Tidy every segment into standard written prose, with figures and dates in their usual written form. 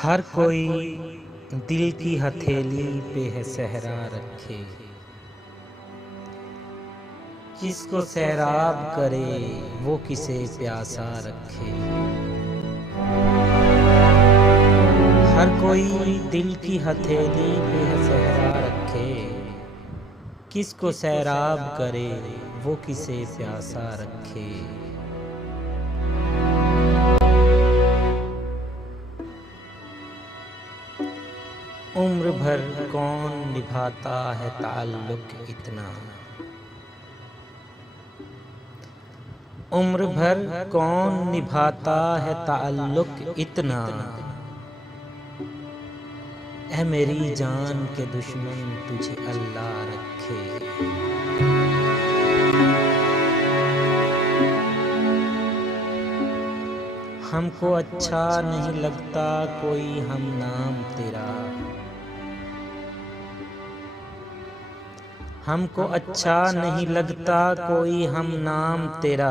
हर कोई दिल की हथेली पे है सहरा रखे, किसको सैराब करे वो किसे प्यासा रखे। हर कोई दिल की हथेली पे है सहरा रखे, किसको सैराब करे वो किसे प्यासा रखे। उम्र भर कौन निभाता है ताल्लुक इतना, उम्र भर कौन निभाता है ताल्लुक इतना। ऐ मेरी जान के दुश्मन तुझे अल्लाह रखे। हमको अच्छा नहीं लगता कोई हम नाम तेरा, हमको अच्छा नहीं लगता कोई हम नाम तेरा।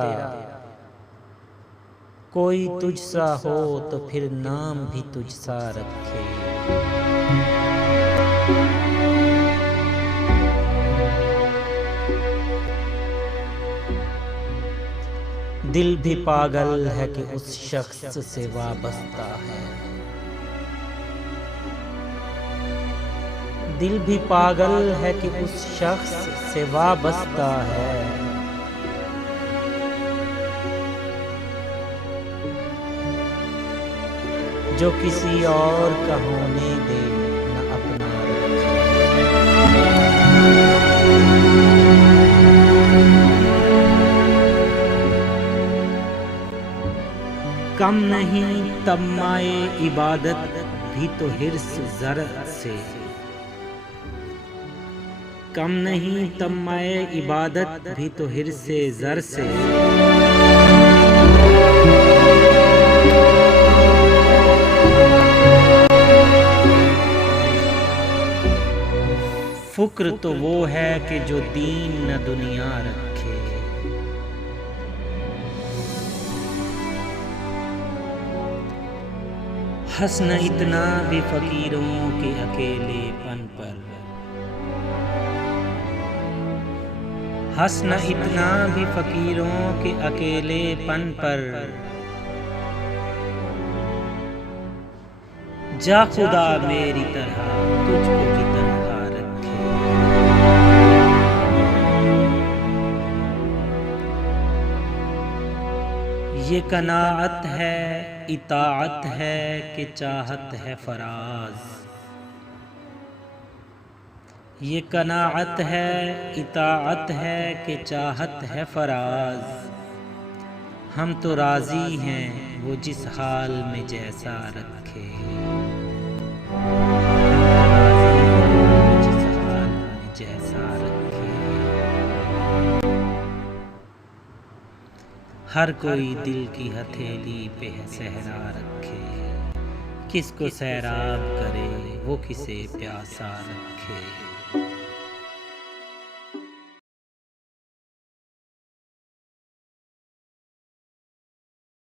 कोई तुझसा हो तो फिर नाम भी तुझसा रखे। दिल भी पागल है कि उस शख्स से वाबस्ता है, दिल भी पागल है कि उस शख्स से वाबस्ता है। जो किसी और का होने दे न अपना रखे। कम नहीं तम्माए इबादत भी तो हिर्स ज़र से, कम नहीं तम्माए इबादत भी तो हिर्स ज़र से। फुक्र तो वो है कि जो दीन न दुनिया रखे। हंसना इतना भी फकीरों के अकेलेपन पर, हंसना इतना भी फकीरों के अकेलेपन पर। जा खुदा मेरी तरह तुझको भी तन्हा रखे। ये कनाअत है इताअत है कि चाहत है फराज। ये कनाअत है इताअत है कि चाहत है फराज। हम तो राजी हैं वो जिस हाल में जैसा रखे। जिस हाल में जैसा रखे। हर कोई दिल की हथेली पे है सहरा रखे, किसको सैराब करे वो किसे प्यासा रखे।